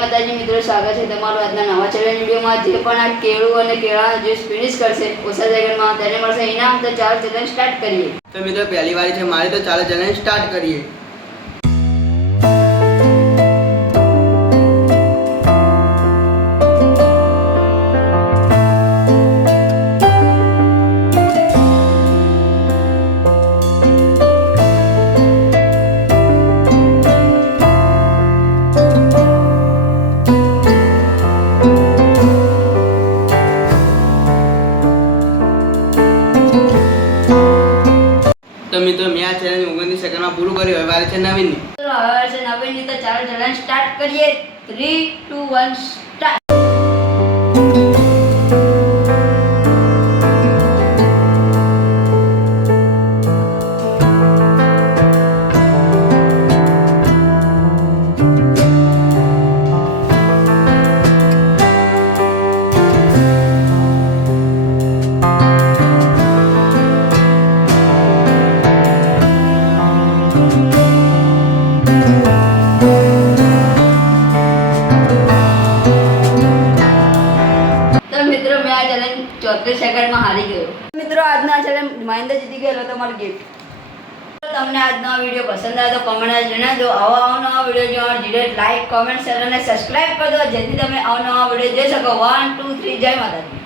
માતાજી મિત્રો, સ્વાગત છે તમારું આજના નવા ચેલેન્જ વિડીયોમાં। જે પણ આ કેળું અને કેળાનો જ્યુસ ફિનિશ કરશે ઓછા સેકન્ડમાં તેને મળશે ઇનામ। તો ચાલો ચેલેન્જ સ્ટાર્ટ કરીએ। તો મિત્રો પહેલી વાર છે મારી, તો ચાલો ચેલેન્જ સ્ટાર્ટ કરીએ। તો મિત્રો મેં આ ચેલેન્જ 29 સેકન્ડમાં પૂરું કર્યું। હવે વારે છે નવીનની। તો હવે છે નવીનની, તો ચાલો ચેલેન્જ સ્ટાર્ટ કરીએ। 3 2 1 સ્ટાર્ટ। મિત્રો મેં આ ચેલેન્જ 34 સેકન્ડમાં હારી ગયો। મિત્રો આજના ચેલેન્જ મહેન્દ્ર જીતી ગયેલો તમારો ગિફ્ટ। તમને આજનો વિડીયો પસંદ આવે તો કમેન્ટમાં જણાવી દો। આવા નવા વિડીયો જોવા માટે લાઈક, કોમેન્ટ, શેર અને સબસ્ક્રાઇબ કરી દો, જેથી તમે આવા નવા વિડીયો જોઈ શકો। 1 2 3 જય માતાજી।